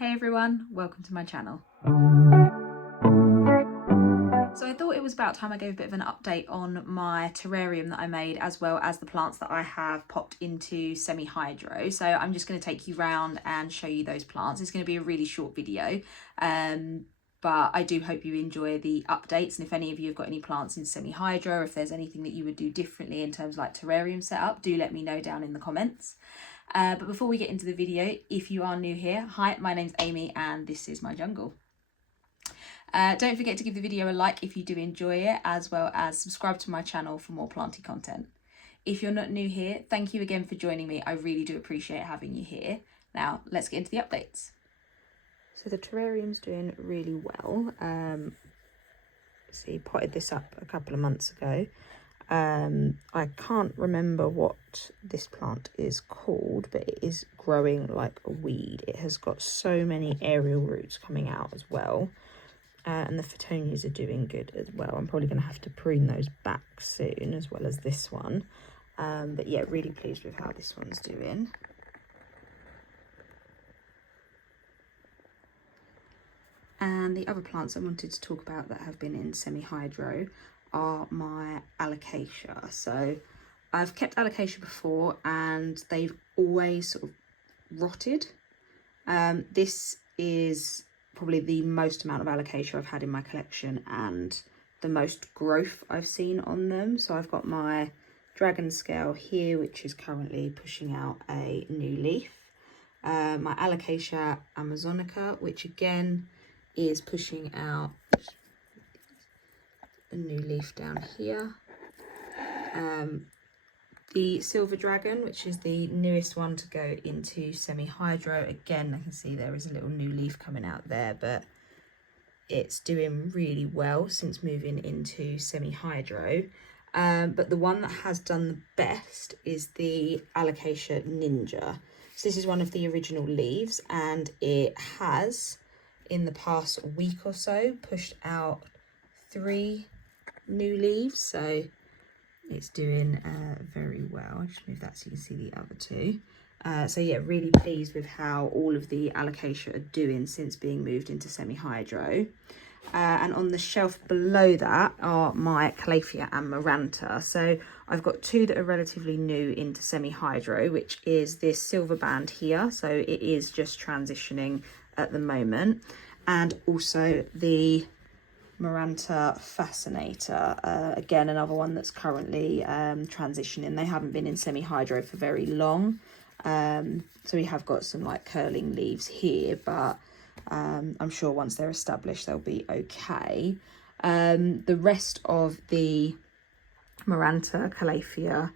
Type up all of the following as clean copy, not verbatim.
Hey everyone, welcome to my channel. So I thought it was about time I gave a bit of an update on my terrarium that I made, as well as the plants that I have popped into semi-hydro. So I'm just going to take you round and show you those plants. It's going to be a really short video, but I do hope you enjoy the updates. And if any of you have got any plants in semi-hydro, or if there's anything that you would do differently in terms of like terrarium setup, do let me know down in the comments. But before we get into the video, if you are new here, hi, my name's Amy and this is my jungle. Don't forget to give the video a like if you do enjoy it, as well as subscribe to my channel for more planty content. If you're not new here, thank you again for joining me. I really do appreciate having you here. Now, let's get into the updates. So the terrarium's doing really well. See, potted this up a couple of months ago. I can't remember what this plant is called, but it is growing like a weed. It has got so many aerial roots coming out as well. And the Phoetonias are doing good as well. I'm probably going to have to prune those back soon, as well as this one. But yeah, really pleased with how this one's doing. And the other plants I wanted to talk about that have been in semi-hydro are my Alocasia. So I've kept Alocasia before and they've always sort of rotted. This is probably the most amount of Alocasia I've had in my collection and the most growth I've seen on them. So I've got my dragon scale here, which is currently pushing out a new leaf. My Alocasia amazonica, which again is pushing out a new leaf down here. The silver dragon, which is the newest one to go into semi-hydro, again I can see there is a little new leaf coming out there, but it's doing really well since moving into semi-hydro. But the one that has done the best is the Alocasia ninja. So this is one of the original leaves, and it has in the past week or so pushed out 3 new leaves, so it's doing very well. I'll just move that so you can see the other 2. So yeah, really pleased with how all of the Alocasia are doing since being moved into semi-hydro. And on the shelf below that are my Calathea and Maranta. So I've got 2 that are relatively new into semi-hydro, which is this silver band here. So it is just transitioning at the moment. And also the Maranta fascinator, again another one that's currently transitioning. They haven't been in semi-hydro for very long, so we have got some like curling leaves here, but I'm sure once they're established they'll be okay. The rest of the Maranta, Calathea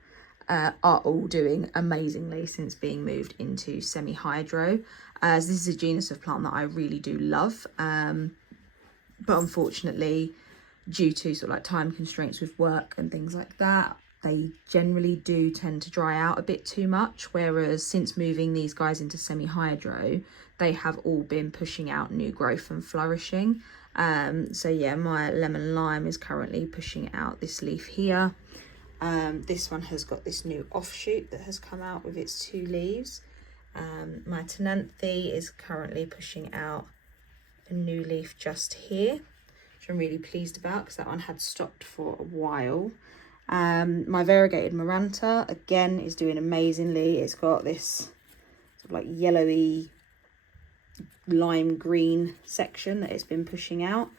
are all doing amazingly since being moved into semi-hydro. This is a genus of plant that I really do love. But unfortunately, due to sort of like time constraints with work and things like that, they generally do tend to dry out a bit too much. Whereas since moving these guys into semi-hydro, they have all been pushing out new growth and flourishing. So yeah, my lemon lime is currently pushing out this leaf here. This one has got this new offshoot that has come out with its 2 leaves. My Tenanthe is currently pushing out a new leaf just here, which I'm really pleased about because that one had stopped for a while. My variegated Maranta again is doing amazingly. It's got this sort of like yellowy lime green section that it's been pushing out,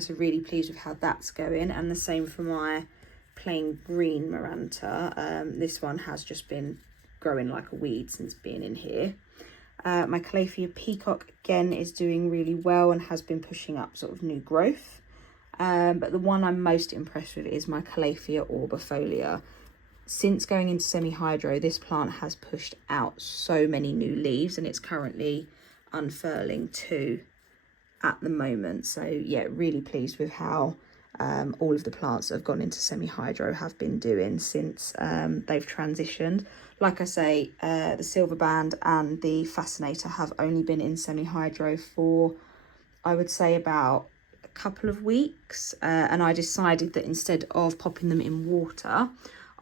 so really pleased with how that's going. And the same for my plain green Maranta. This one has just been growing like a weed since being in here. My Calathea peacock again is doing really well and has been pushing up sort of new growth. But the one I'm most impressed with is my Calathea orbifolia. Since going into semi-hydro, this plant has pushed out so many new leaves, and it's currently unfurling 2 at the moment. So yeah, really pleased with how all of the plants that have gone into semi-hydro have been doing since they've transitioned. Like I say, the silver band and the fascinator have only been in semi-hydro for, I would say, about a couple of weeks, and I decided that instead of popping them in water,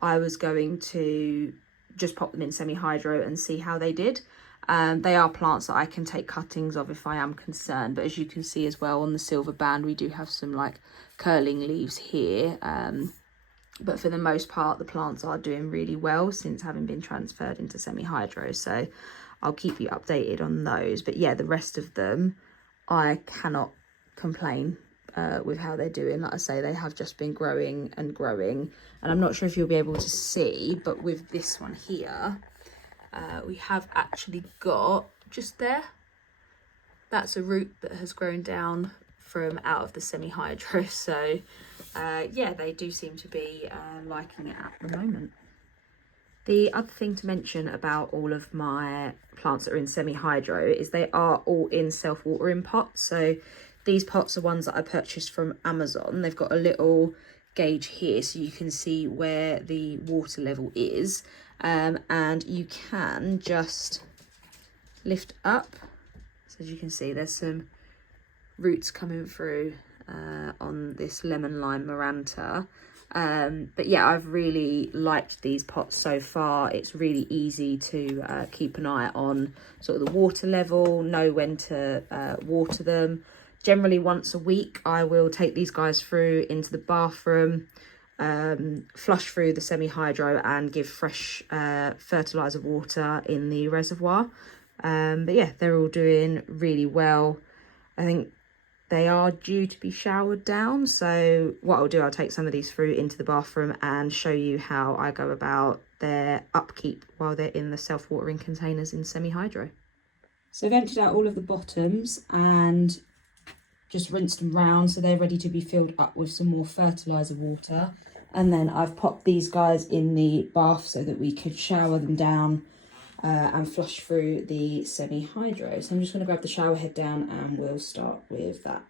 I was going to just pop them in semi-hydro and see how they did. They are plants that I can take cuttings of if I am concerned, but as you can see as well on the silver band, we do have some like curling leaves here. But for the most part, the plants are doing really well since having been transferred into semi-hydro. So I'll keep you updated on those. But yeah, the rest of them, I cannot complain with how they're doing. Like I say, they have just been growing and growing. And I'm not sure if you'll be able to see, but with this one here, we have actually got just there. That's a root that has grown down from out of the semi-hydro. So yeah, they do seem to be liking it at the moment. The other thing to mention about all of my plants that are in semi-hydro is they are all in self-watering pots. So these pots are ones that I purchased from Amazon. They've got a little gauge here so you can see where the water level is, and you can just lift up. So as you can see, there's some roots coming through on this lemon lime Maranta. But yeah, I've really liked these pots so far. It's really easy to keep an eye on sort of the water level, know when to water them. Generally once a week I will take these guys through into the bathroom, flush through the semi-hydro and give fresh fertilizer water in the reservoir. But yeah, they're all doing really well. I think they are due to be showered down, so what I'll do, I'll take some of these through into the bathroom and show you how I go about their upkeep while they're in the self-watering containers in semi-hydro. So I've emptied out all of the bottoms and just rinsed them round so they're ready to be filled up with some more fertiliser water. And then I've popped these guys in the bath so that we could shower them down and flush through the semi-hydro. So I'm just going to grab the shower head down and we'll start with that.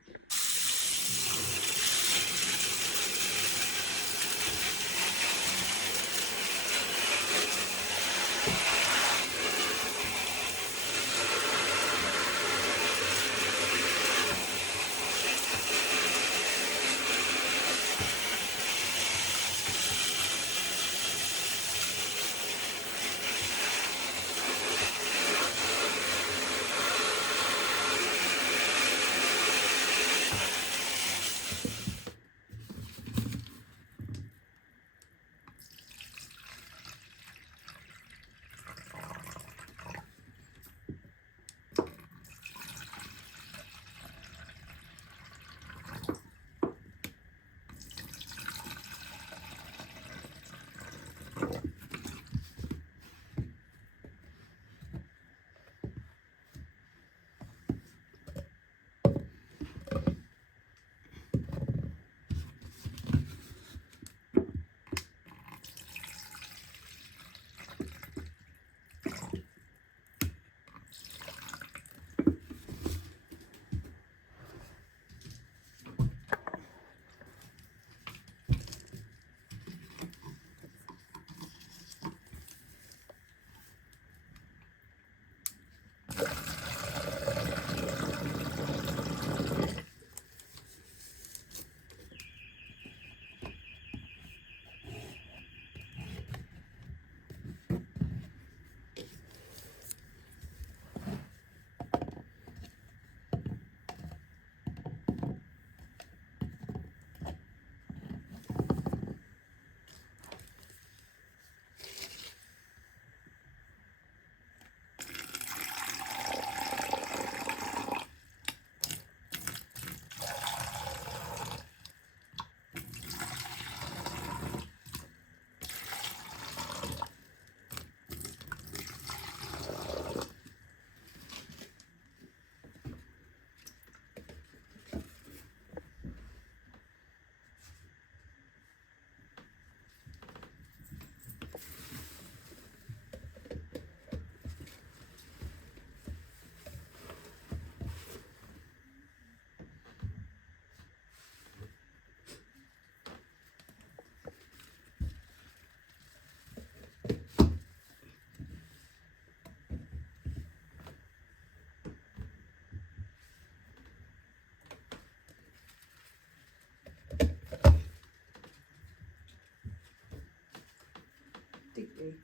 Digby.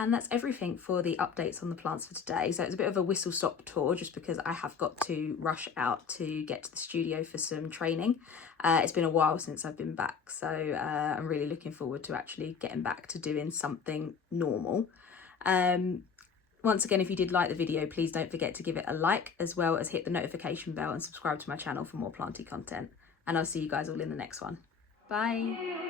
And that's everything for the updates on the plants for today. So it's a bit of a whistle stop tour just because I have got to rush out to get to the studio for some training. It's been a while since I've been back, so I'm really looking forward to actually getting back to doing something normal. Once again, if you did like the video, please don't forget to give it a like, as well as hit the notification bell and subscribe to my channel for more planty content. And I'll see you guys all in the next one. Bye.